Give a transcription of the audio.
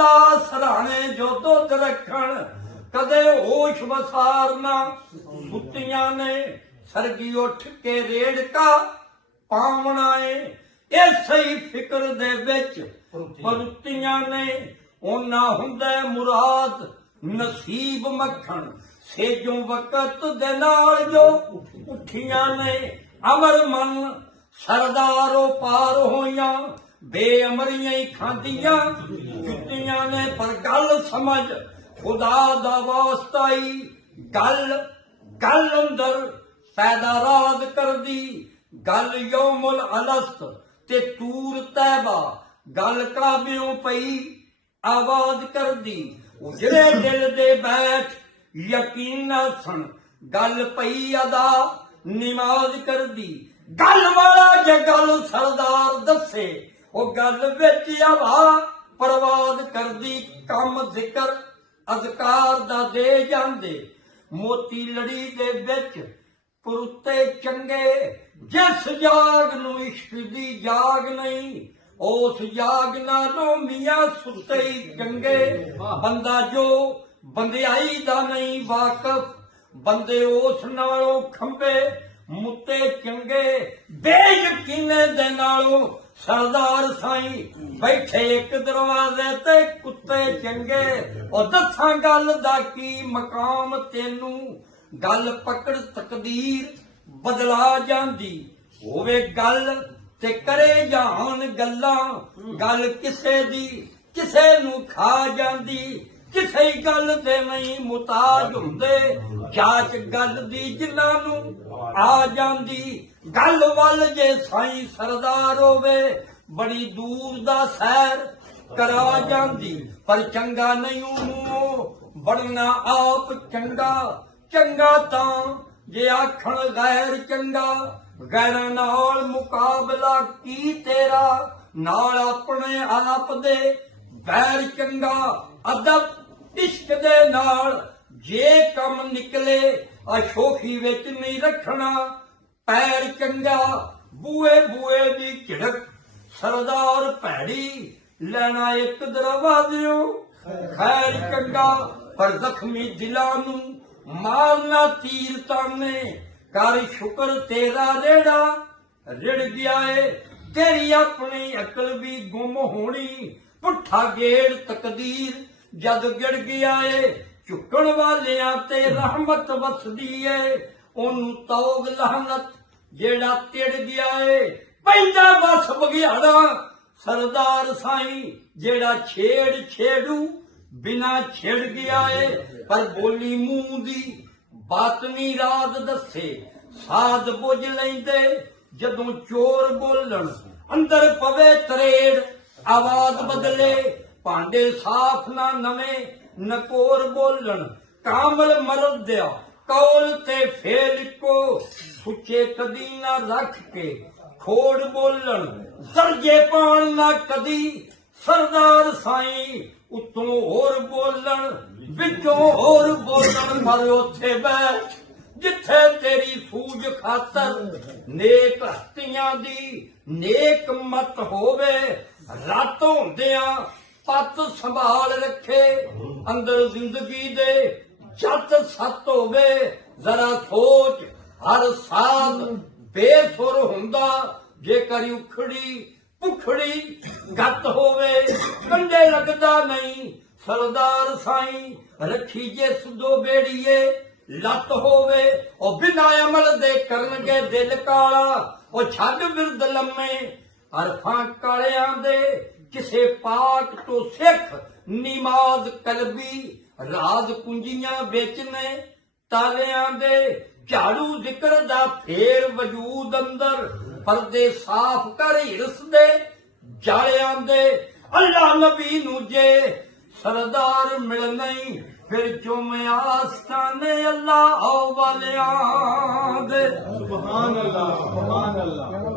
ਲਾ ਸਰਾਣੇ ਜੋ ਦੁੱਧ ਰੱਖਣ, ਕਦੇ ਹੋਸ਼ ਵਸਾਰ ਨਾ ਸੁੱਤੀਆਂ ਨੇ। ਸਰਗੀ ਉੱਠ ਕੇ ਰੇੜਕਾ ਪਾਵਣਾ ਏ, ਇਸੇ ਹੀ ਫਿਕਰ ਦੇ ਵਿੱਚ ਪਰੁੱਤੀਆਂ ਨੇ। ਉਹਨਾਂ ਹੁੰਦਾ ਮੁਰਾਦ ਨਸੀਬ ਮੱਖਣ, ਸੇਜੋਂ ਵਕਤ ਦੇ ਨਾਲ ਜੋ ਉੱਠੀਆਂ ਨੇ। ਅਮਰ ਮਨ ਸਰਦਾਰੋ ਪਾਰ ਹੋਈਆਂ, ਬੇਅਮਰੀਆਂ ਹੀ ਖਾਂਦੀਆਂ ਜੁੱਤੀਆਂ ਨੇ। ਪਰ ਗੱਲ ਸਮਝ ਖੁਦਾ ਦਾ ਵਾਸਤਾ ਹੀ, ਗੱਲ ਅੰਦਰ ਪੈਦਾ ਰਾਜ ਕਰਦੀ। ਗੱਲ ਯੋਮੁਲ ਅਲਸਤ ਤੇ ਤੂਰ ਤੈਬਾ, ਗੱਲ ਕਾਬਿਓਂ ਪਈ ਆਵਾਜ਼ ਕਰਦੀ। ਉਜੜੇ ਦਿਲ ਦੇ ਬੈਠ ਯਕੀਨ ਸਣ, ਗੱਲ ਪਈ ਅਦਾ ਨਮਾਜ਼ ਕਰਦੀ। ਗੱਲ ਵਾਲਾ ਜੇ ਗੱਲ ਸਰਦਾਰ ਦੱਸੇ, ਉਹ ਗੱਲ ਵਿੱਚ ਹਵਾ ਪਰਵਾਜ਼ ਕਰਦੀ। ਕੰਮ ਜ਼ਿਕਰ ਅਜ਼ਕਾਰ ਦਾ ਦੇ ਜਾਂਦੇ, ਮੋਤੀ ਲੜੀ ਦੇ ਵਿੱਚ ਪੁਰਤੇ ਚੰਗੇ। ਜਿਸ ਜਾਗ ਨੂੰ ਇਸ਼ਕ ਦੀ ਜਾਗ ਨਹੀਂ, ਉਸ ਜਾਗ ਨਾਲੋਂ ਮੀਆਂ ਸੁੱਤੇ ਹੀ ਚੰਗੇ। ਬੰਦਾ ਜੋ ਬੰਦਿਆਈ ਦਾ ਨਹੀਂ ਵਾਕਫ, ਬੰਦੇ ਉਸ ਨਾਲੋਂ ਖੰਬੇ ਮੁੱਤੇ ਚੰਗੇ। ਬੇਯਕੀਨੇ ਦੇ ਨਾਲੋਂ ਸਰਦਾਰ ਸਾਈਂ ਬੈਠੇ ਇੱਕ ਦਰਵਾਜ਼ੇ ਤੇ ਕੁੱਤੇ ਚੰਗੇ। ਉਹ ਦੱਸਾਂ ਗੱਲ ਦਾ ਕੀ ਮਕਾਮ ਤੈਨੂੰ, ਗੱਲ ਪਕੜ ਤਕਦੀਰ ਬਦਲਾ ਜਾਂਦੀ। ਹੋਵੇ ਗੱਲ ਤੇ ਕਰੇ ਜਾਣ ਗੱਲਾਂ, ਗੱਲ ਕਿਸੇ ਦੀ ਕਿਸੇ ਨੂੰ ਖਾ ਜਾਂਦੀ। ਕਿਸੇ ਗੱਲ ਦੇ ਨਹੀਂ ਮੁਤਾਜ ਹੁੰਦੇ, ਜਾਂਚ ਗੱਲ ਦੀ ਜਿਨ੍ਹਾਂ ਨੂੰ ਆ ਜਾਂਦੀ। ਗੱਲ ਵੱਲ ਜੇ ਸਾਈਂ ਸਰਦਾਰ ਹੋਵੇ, ਬੜੀ ਦੂਰ ਦਾ ਸੈਰ ਕਰਾ ਜਾਂਦੀ। ਪਰ ਚੰਗਾ ਨਹੀਂ ਉਹਨੂੰ ਬਣਨਾ ਆਪ ਚੰਗਾ ਤਾਂ ਜੇ ਆਖਣ ਗੈਰ ਚੰਗਾ। ਗੈਰਾਂ ਨਾਲ ਮੁਕਾਬਲਾ ਕੀ ਤੇਰਾ, ਨਾਲ ਆਪਣੇ ਆਪ ਦੇ ਬੈਰ ਚੰਗਾ। ਅਦਬ ਇਸ਼ਕ ਦੇ ਨਾਲ ਜੇ ਕੰਮ ਨਿਕਲੇ, ਅਸ਼ੋਖੀ ਵਿੱਚ ਨਹੀਂ ਰੱਖਣਾ ਪੈਰ ਚੰਗਾ। ਬੂਏ ਦੀ ਝਿੜਕ ਸਰਦਾਰ ਭੈੜੀ, ਲੈਣਾ ਇੱਕ ਦਰਵਾਜ਼ਿਓ ਖੈਰ ਚੰਗਾ। ਪਰ ਜ਼ਖਮੀ ਦਿਲਾਂ ਨੂੰ ਮਾਰਨਾ ਤੀਰ ਤਾਨੇ, ਕਰ ਸ਼ੁਕਰ ਤੇਰਾ ਰੇੜਾ ਰਿੜ ਗਿਆ ਏ। ਤੇਰੀ ਆਪਣੀ ਅਕਲ ਵੀ ਗੁੰਮ ਹੋਣੀ, ਪੁੱਠਾ ਗੇੜ ਤਕਦੀਰ ਜਦ ਗਿੜ ਗਿਆ ਏ। ਝੁਕਣ ਵਾਲਿਆਂ ਤੇ ਰਹਿਮਤ ਵਸਦੀ ਏ, ਉਹਨੂੰ ਤੌਗ ਲਾਹਨਤ ਜਿਹੜਾ ਤਿੜ ਗਿਆ ਏ। ਪੈਂਦਾ ਬਸ ਬਘਿਆੜਾ ਸਰਦਾਰ ਸਾਈਂ, ਜਿਹੜਾ ਛੇੜੂ ਬਿਨਾ ਛਿੜ ਗਿਆ ਏ। ਪਰ ਬੋਲੀ ਮੂੰਹ ਦੀ ਬਾਤਨੀ ਰਾਜ਼ ਦੱਸੇ, ਸਾਧ ਬੁੱਝ ਲੈਂਦੇ ਜਦੋਂ ਚੋਰ ਬੋਲਣ। ਅੰਦਰ ਪਵੇ ਤਰੇੜ ਆਵਾਜ਼ ਬਦਲੇ, ਭਾਂਡੇ ਸਾਫ਼ ਨਾ ਨਵੇਂ ਨਕੋਰ ਬੋਲਣ। ਕਾਮਲ ਮਰਦ ਦਿਆ ਕੌਲ ਤੇ ਫੇਲ ਇੱਕੋ, ਸੁੱਚੇ ਕਦੀ ਨਾ ਰੱਖ ਕੇ ਖੋੜ ਬੋਲਣ। ਦਰਜੇ ਪਾਣ ਨਾ ਕਦੀ ਸਰਦਾਰ ਸਾਈਂ, ਉੱਤੋਂ ਹੋਰ ਬੋਲਣ ਵਿੱਚੋਂ ਹੋਰ ਬੋਲਣ। ਪਰ ਉੱਥੇ ਬੈਠ ਜਿੱਥੇ ਤੇਰੀ ਸੂਝ ਖਾਤਰ, ਨੇਕ ਹਸਤੀਆਂ ਦੀ ਨੇਕ ਮਤ ਹੋਵੇ। ਰਾਤ ਹੁੰਦਿਆਂ ਪੱਤ ਸੰਭਾਲ ਰੱਖੇ, ਅੰਦਰ ਜ਼ਿੰਦਗੀ ਦੇ ਜੱਤ ਸੱਤ ਹੋਵੇ। ਜ਼ਰਾ ਸੋਚ ਹਰ ਸਾਧ ਬੇਸੁਰ ਹੁੰਦਾ, ਜੇਕਰ ਉਖੜੀ ਭੁਖੜੀ ਗੱਤ ਹੋਵੇ। ਕੰਡੇ ਲੱਗਦਾ ਨਹੀਂ ਸਰਦਾਰ ਸਾਈਂ, ਰੱਖੀ ਜਿਸ ਦੋ ਬੇੜੀਏ ਲੱਤ ਹੋਵੇ। ਉਹ ਬਿਨਾਂ ਅਮਲ ਦੇ ਕਰਨਗੇ ਦਿਲ ਕਾਲਾ, ਉਹ ਛੱਡ ਬਿਰਦ ਲੰਮੇ ਅਰਫਾਂ ਕਾਲਿਆਂ ਦੇ। ਕਿਸੇ ਪਾਕ ਤੋਂ ਸਿੱਖ ਨਿਮਾਜ਼ ਕਲਬੀ, ਰਾਜ ਕੁੰਜੀਆਂ ਵਿੱਚ ਨੇ ਤਾਲਿਆਂ ਦੇ। ਝਾੜੂ ਜ਼ਿਕਰ ਦਾ ਫੇਰ ਵਜੂਦ ਅੰਦਰ, ਪਰਦੇ ਸਾਫ਼ ਕਰ ਹਿਰਸ ਦੇ ਜਾਲਿਆਂ ਦੇ। ਅੱਲਾ ਨਬੀ ਨੂੰ ਜੇ ਸਰਦਾਰ ਮਿਲ ਨਹੀਂ, ਫਿਰ ਚੁੰਮਿਆ ਆਸਤਾਨੇ ਅੱਲਾ ਵਾਲਿਆਂ ਦੇ। ਸੁਭਾਨ ਅੱਲਾਹ, ਸੁਭਾਨ ਅੱਲਾਹ।